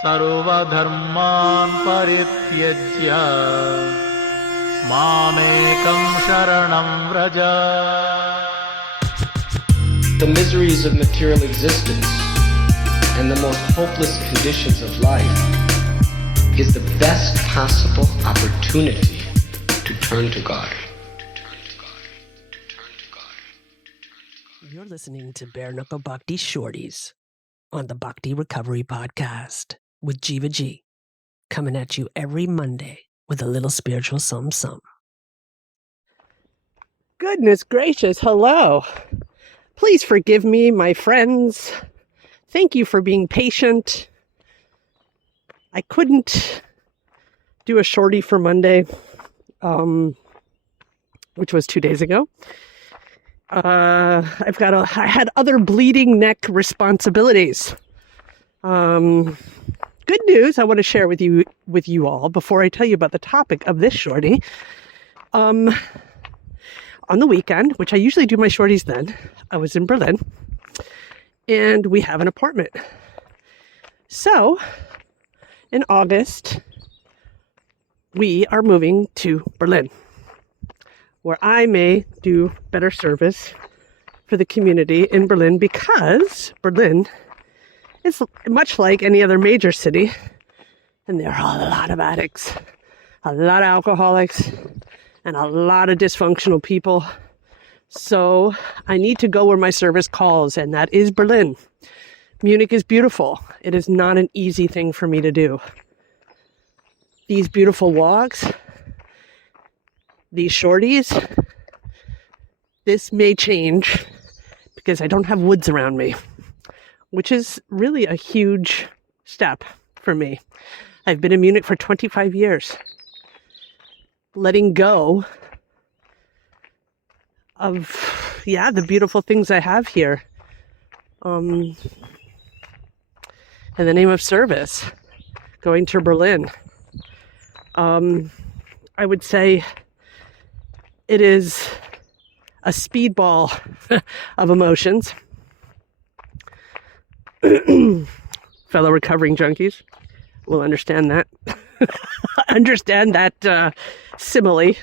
सर्वधर्मान् परित्यज्य मामेकं शरणं Vraj. The miseries of material existence and the most hopeless conditions of life is the best possible opportunity to turn to God. You're listening to Bare Knuckle Bhakti Shorties on the Bhakti Recovery Podcast with Jiva G, coming at you every Monday with a little spiritual something. Goodness gracious, hello. Please forgive me, my friends. Thank you for being patient. I couldn't do a shorty for Monday, which was 2 days ago. I had other bleeding neck responsibilities. Good news I want to share with you all before I tell you about the topic of this shorty. On the weekend, which I usually do my shorties then, I was in Berlin, and we have an apartment. So, in August, we are moving to Berlin, where I may do better service for the community in Berlin, because Berlin is much like any other major city, and there are a lot of addicts, a lot of alcoholics, and a lot of dysfunctional people. So I need to go where my service calls, and that is Berlin. Munich is beautiful. It is not an easy thing for me to do. These beautiful walks, these shorties, this may change because I don't have woods around me, which is really a huge step for me. I've been in Munich for 25 years. Letting go of, the beautiful things I have here. In the name of service, going to Berlin. I would say it is a speedball of emotions. Fellow recovering junkies will understand that. Understand that simile.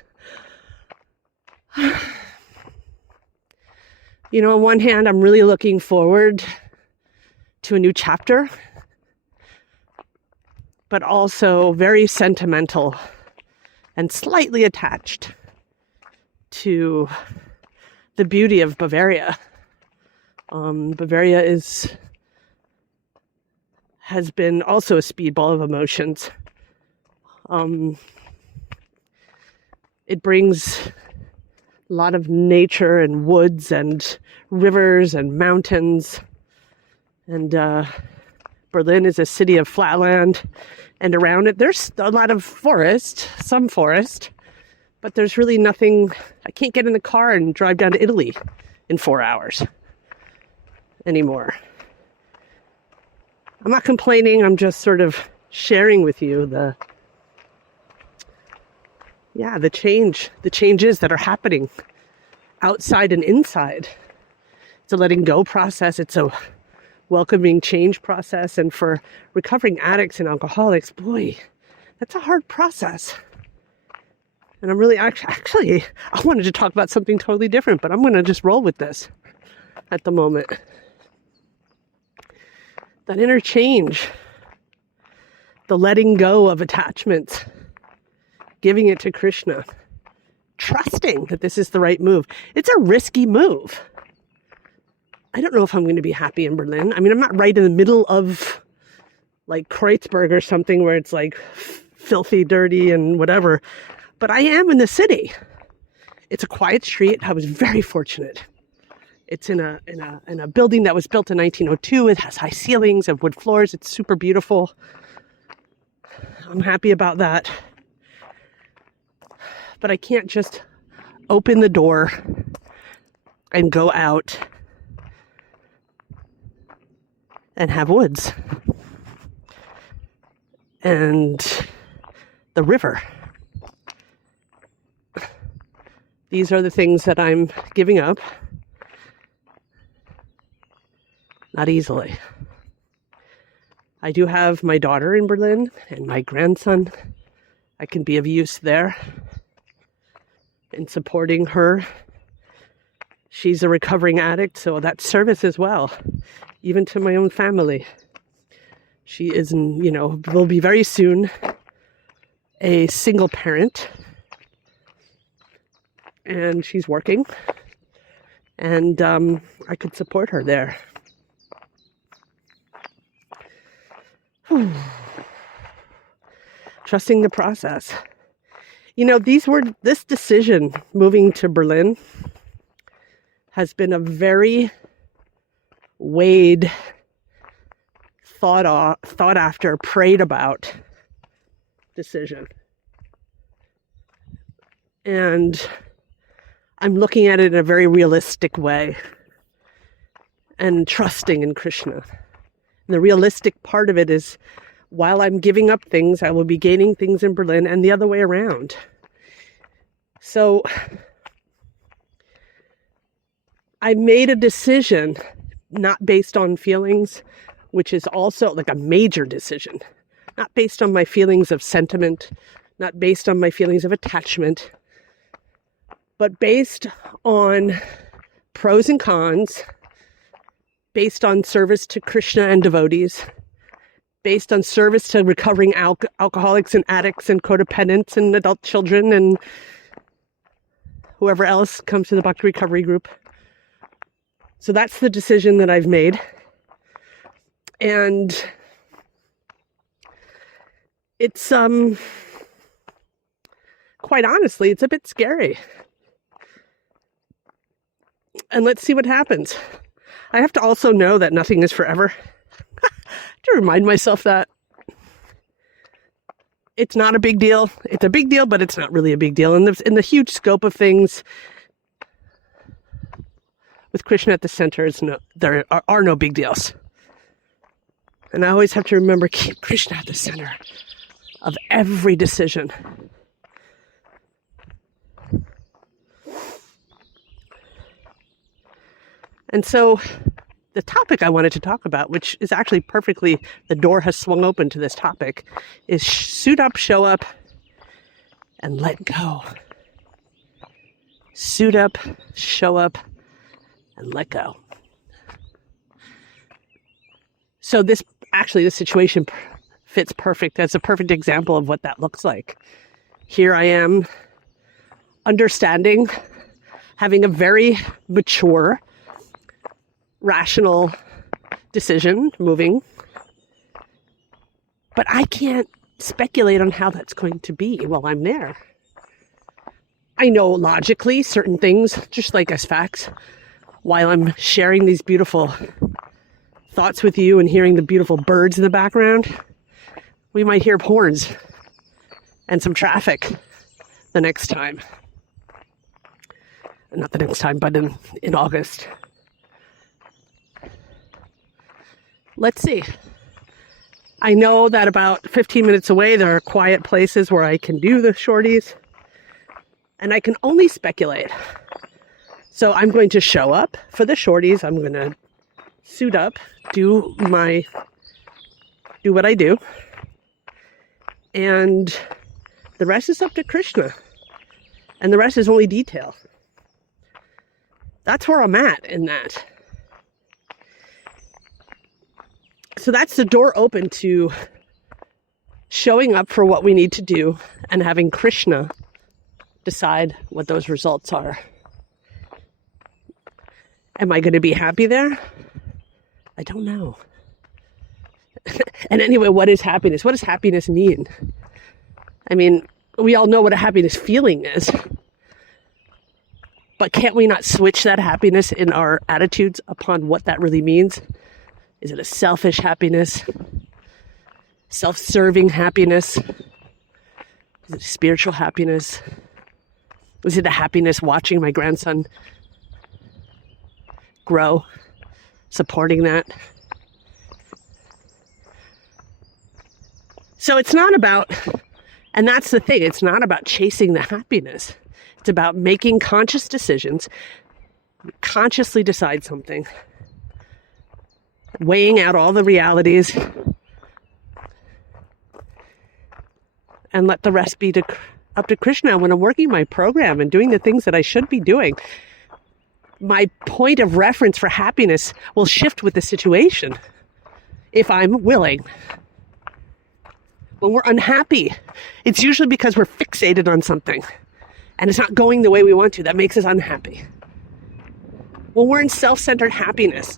On one hand, I'm really looking forward to a new chapter, but also very sentimental and slightly attached to the beauty of Bavaria. Bavaria has been also a speedball of emotions. It brings a lot of nature and woods and rivers and mountains. And Berlin is a city of flatland, and around it there's a lot of forest, some forest, but there's really nothing. I can't get in the car and drive down to Italy in 4 hours anymore. I'm not complaining, I'm just sort of sharing with you the changes that are happening outside and inside. It's a letting go process. It's a welcoming change process. And for recovering addicts and alcoholics, boy, that's a hard process. And I'm really actually, I wanted to talk about something totally different, but I'm going to just roll with this at the moment. That inner change, the letting go of attachments, giving it to Krishna, trusting that this is the right move. It's a risky move. I don't know if I'm going to be happy in Berlin. I mean, I'm not right in the middle of like Kreuzberg or something where it's like filthy, dirty, and whatever. But I am in the city. It's a quiet street. I was very fortunate. It's in a building that was built in 1902. It has high ceilings and wood floors. It's super beautiful. I'm happy about that. But I can't just open the door and go out and have woods and the river. These are the things that I'm giving up. Not easily. I do have my daughter in Berlin and my grandson. I can be of use there in supporting her. She's a recovering addict, so that's service as well, even to my own family. She is, will be very soon a single parent, and she's working, and I could support her there. Trusting the process. This decision, moving to Berlin, has been a very weighed, thought after, prayed about decision. And I'm looking at it in a very realistic way and trusting in Krishna. And the realistic part of it is, while I'm giving up things, I will be gaining things in Berlin, and the other way around. So I made a decision not based on feelings, which is also like a major decision, not based on my feelings of sentiment, not based on my feelings of attachment, but based on pros and cons, based on service to Krishna and devotees, based on service to recovering alcoholics and addicts and codependents and adult children and whoever else comes to the Bhakti recovery group. So that's the decision that I've made. And it's, quite honestly, it's a bit scary. And let's see what happens. I have to also know that nothing is forever. To remind myself that it's not a big deal. It's a big deal, but it's not really a big deal. And in the huge scope of things, with Krishna at the center, there are no big deals. And I always have to remember, keep Krishna at the center of every decision. And so the topic I wanted to talk about, which is actually perfectly, the door has swung open to this topic, is suit up, show up, and let go. Suit up, show up, and let go. So this situation fits perfect. That's a perfect example of what that looks like. Here I am, understanding, having a very mature, rational decision, moving. But I can't speculate on how that's going to be while I'm there. I know logically certain things, just like as facts, while I'm sharing these beautiful thoughts with you and hearing the beautiful birds in the background, we might hear horns and some traffic the next time. Not the next time, but in August. Let's see. I know that about 15 minutes away, there are quiet places where I can do the shorties, and I can only speculate. So I'm going to show up for the shorties. I'm going to suit up, do what I do, and the rest is up to Krishna, and the rest is only detail. That's where I'm at in that. So that's the door open to showing up for what we need to do and having Krishna decide what those results are. Am I going to be happy there? I don't know. And anyway, what is happiness? What does happiness mean? I mean, we all know what a happiness feeling is. But can't we not switch that happiness in our attitudes upon what that really means? Is it a selfish happiness? Self-serving happiness? Is it spiritual happiness? Is it a happiness watching my grandson grow, supporting that? So it's not about, and that's the thing, it's not about chasing the happiness. It's about making conscious decisions, consciously decide something, weighing out all the realities, and let the rest be up to Krishna. When I'm working my program and doing the things that I should be doing, my point of reference for happiness will shift with the situation if I'm willing. When we're unhappy, it's usually because we're fixated on something and it's not going the way we want to. That makes us unhappy. When we're in self-centered happiness,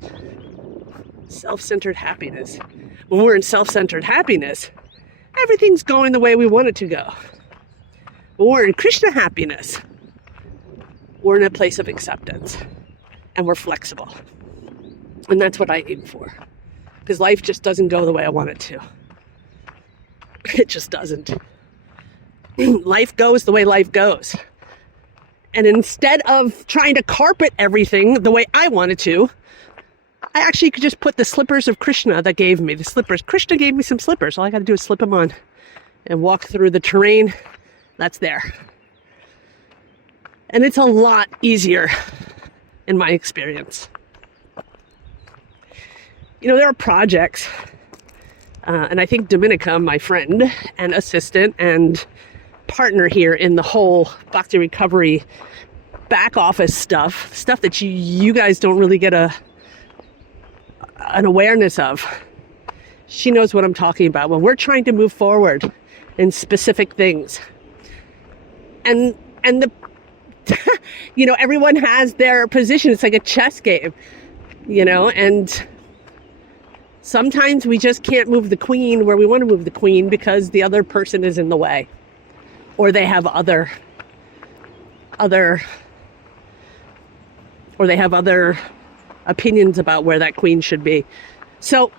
when we're in self-centered happiness, everything's going the way we want it to go. When we're in Krishna happiness, we're in a place of acceptance and we're flexible. And that's what I aim for. Because life just doesn't go the way I want it to. It just doesn't. Life goes the way life goes. And instead of trying to carpet everything the way I wanted to, I actually could just put the slippers of Krishna that gave me, the slippers. Krishna gave me some slippers. All I got to do is slip them on and walk through the terrain that's there. And it's a lot easier in my experience. There are projects, and I think Dominica, my friend and assistant and partner here in the whole Bhakti recovery back office stuff that you guys don't really get an awareness of. She knows what I'm talking about. When we're trying to move forward in specific things, and the everyone has their position. It's like a chess game, and sometimes we just can't move the queen where we want to move the queen because the other person is in the way, or they have other opinions about where that queen should be. So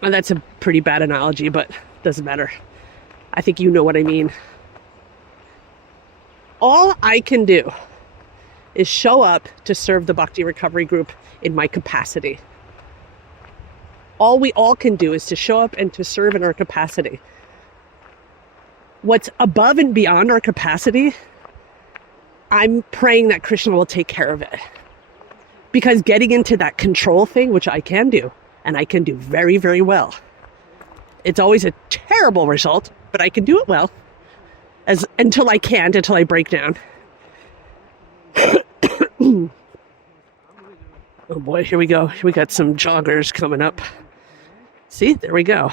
that's a pretty bad analogy, but doesn't matter. I think you know what I mean. All I can do is show up to serve the Bhakti recovery group in my capacity. All we all can do is to show up and to serve in our capacity. What's above and beyond our capacity, I'm praying that Krishna will take care of it. Because getting into that control thing, which I can do, and I can do very, very well. It's always a terrible result, but I can do it well. Until I can't, until I break down. Oh boy, here we go. We got some joggers coming up. See, there we go.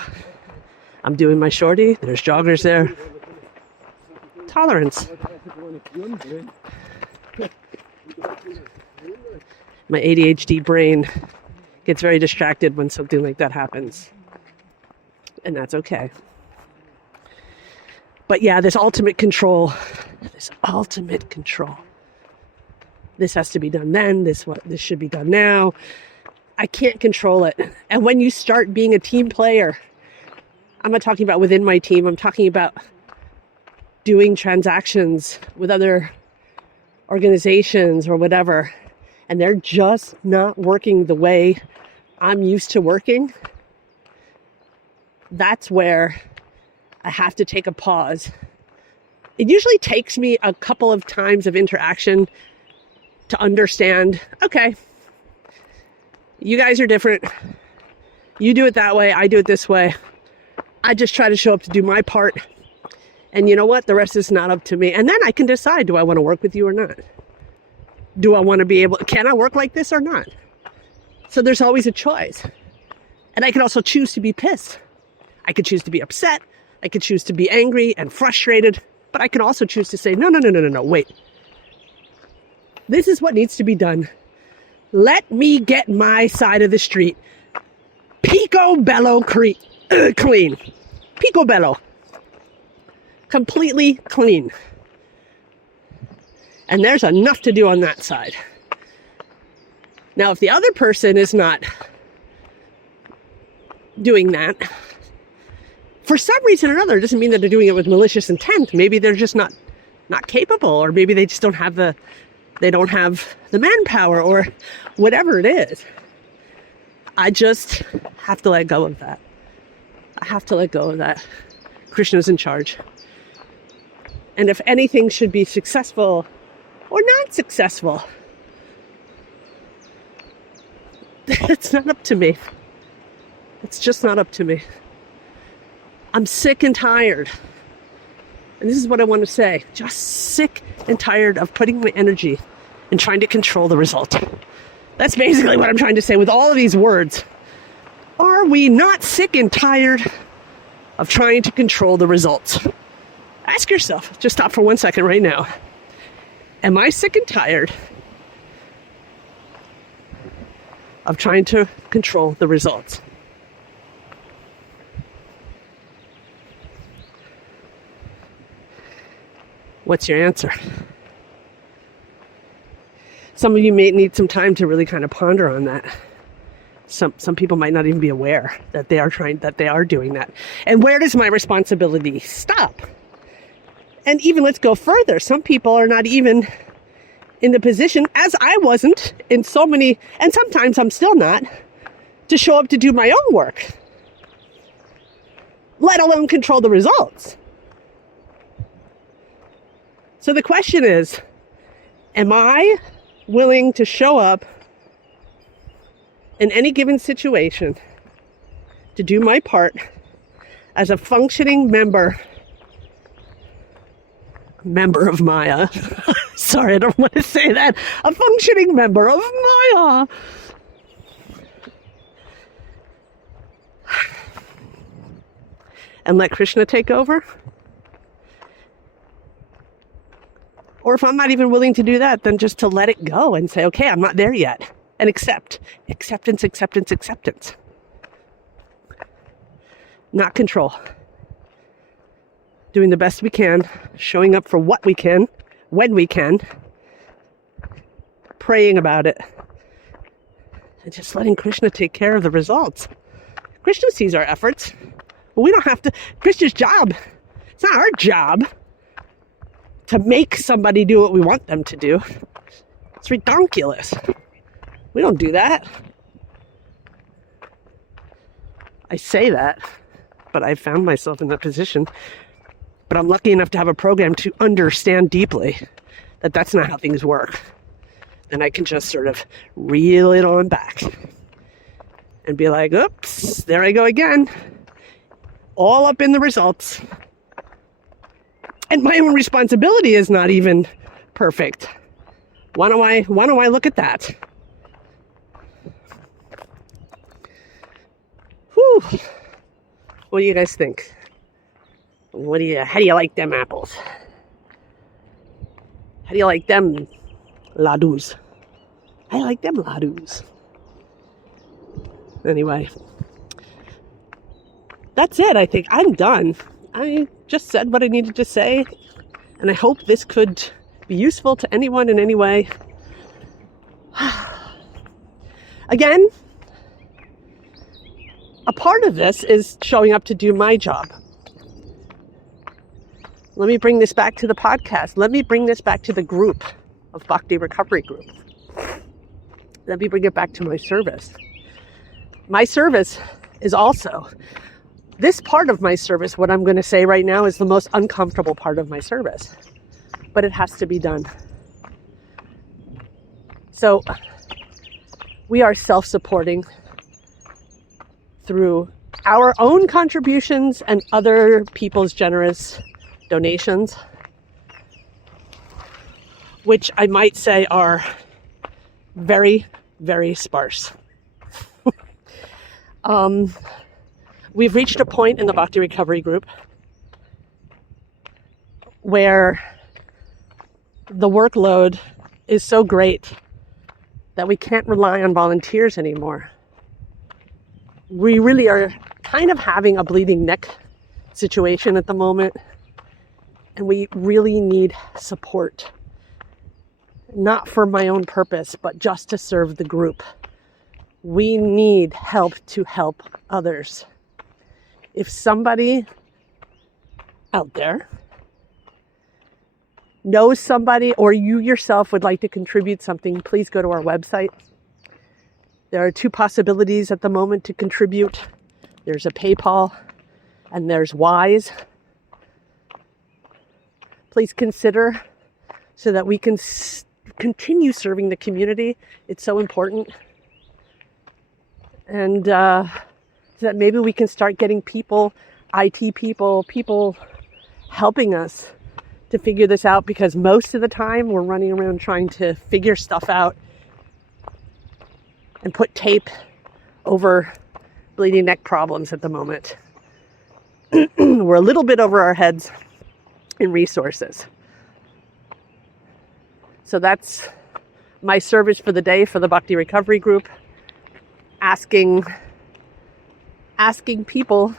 I'm doing my shorty. There's joggers there. Tolerance. My ADHD brain gets very distracted when something like that happens. And that's okay. But yeah, this ultimate control. This has to be done then. This should be done now. I can't control it. And when you start being a team player, I'm not talking about within my team. I'm talking about doing transactions with other organizations or whatever, and they're just not working the way I'm used to working. That's where I have to take a pause. It usually takes me a couple of times of interaction to understand, okay, you guys are different. You do it that way, I do it this way. I just try to show up to do my part. And you know what? The rest is not up to me. And then I can decide, do I want to work with you or not? Do I want to be able, can I work like this or not? So there's always a choice. And I can also choose to be pissed. I could choose to be upset. I could choose to be angry and frustrated. But I can also choose to say, no, wait. This is what needs to be done. Let me get my side of the street picobello clean. Picobello. Completely clean. And there's enough to do on that side. Now, if the other person is not doing that, for some reason or another, it doesn't mean that they're doing it with malicious intent. Maybe they're just not capable, or maybe they just don't have the manpower, or whatever it is. I just have to let go of that. Krishna's in charge. And if anything should be successful or not successful, it's not up to me. It's just not up to me. I'm sick and tired And this is what I want to say. Just sick and tired of putting my energy in trying to control the result. That's basically what I'm trying to say with all of these words. Are we not sick and tired of trying to control the results? Ask yourself, just stop for 1 second right now. Am I sick and tired of trying to control the results? What's your answer? Some of you may need some time to really kind of ponder on that. Some people might not even be aware that they are doing that. And where does my responsibility stop? And even let's go further. Some people are not even in the position, as I wasn't in so many, and sometimes I'm still not, to show up to do my own work, let alone control the results. So the question is, am I willing to show up in any given situation to do my part as a functioning member of Maya? Sorry, I don't want to say that. A functioning member of Maya. And let Krishna take over? Or if I'm not even willing to do that, then just to let it go and say, okay, I'm not there yet. And accept. Acceptance, acceptance, acceptance. Not control. Doing the best we can, showing up for what we can, when we can, praying about it, and just letting Krishna take care of the results. Krishna sees our efforts. But we don't have to. Krishna's job. It's not our job to make somebody do what we want them to do. It's ridiculous. We don't do that. I say that, but I found myself in that position. But I'm lucky enough to have a program to understand deeply that that's not how things work. And I can just sort of reel it on back and be like, oops, there I go again. All up in the results. And my own responsibility is not even perfect. Why don't I look at that? Whew. What do you guys think? How do you like them apples? How do you like them ladus? I like them ladus. Anyway, that's it, I think. I'm done. I just said what I needed to say, and I hope this could be useful to anyone in any way. Again, a part of this is showing up to do my job. Let me bring this back to the podcast. Let me bring this back to the group of Bhakti Recovery Group. Let me bring it back to my service. My service is also, this part of my service, what I'm going to say right now, is the most uncomfortable part of my service. But it has to be done. So we are self-supporting through our own contributions and other people's generous donations, which I might say are very, very sparse. We've reached a point in the Bhakti Recovery Group where the workload is so great that we can't rely on volunteers anymore. We really are kind of having a bleeding neck situation at the moment, and we really need support. Not for my own purpose, but just to serve the group. We need help to help others. If somebody out there knows somebody, or you yourself would like to contribute something, please go to our website. There are two possibilities at the moment to contribute. There's a PayPal and there's Wise. Please consider so that we can continue serving the community. It's so important. And so that maybe we can start getting people, IT people helping us to figure this out, because most of the time we're running around trying to figure stuff out and put tape over bleeding neck problems at the moment. We're a little bit over our heads in resources. So that's my service for the day for the Bhakti Recovery Group, asking people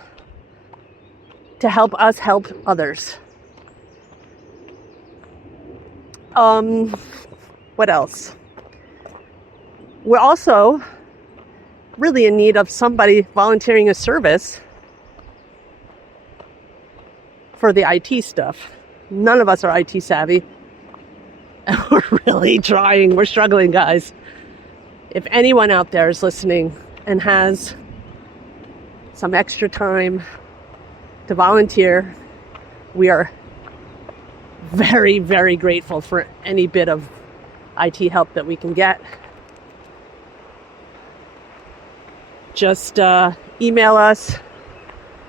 to help us help others. What else? We're also really in need of somebody volunteering a service for the IT stuff. None of us are IT savvy. And we're really trying. We're struggling, guys. If anyone out there is listening and has some extra time to volunteer, we are very, very grateful for any bit of IT help that we can get. Just email us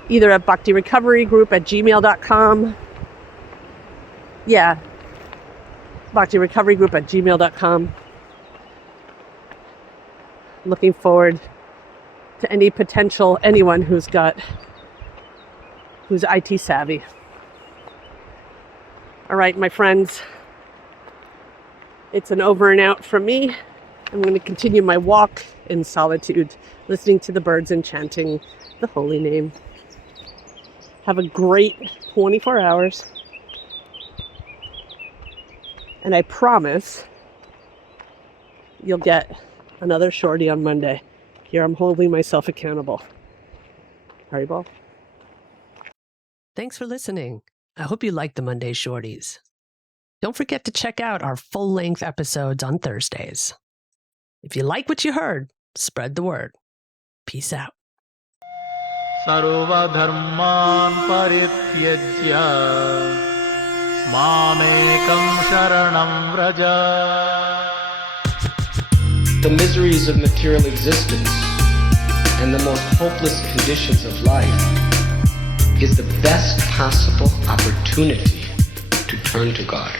either at bhaktirecoverygroup@gmail.com. Yeah, bhaktirecoverygroup@gmail.com. Looking forward to anyone who's IT savvy. All right, my friends, it's an over and out from me. I'm going to continue my walk in solitude, listening to the birds and chanting the holy name. Have a great 24 hours. And I promise you'll get another shorty on Monday. Here I'm holding myself accountable. Haribol. Thanks for listening. I hope you liked the Monday Shorties. Don't forget to check out our full-length episodes on Thursdays. If you like what you heard, spread the word. Peace out. सर्वधर्मान् परित्यज्य मामेकं शरणं Vraj. The miseries of material existence and the most hopeless conditions of life is the best possible opportunity to turn to God.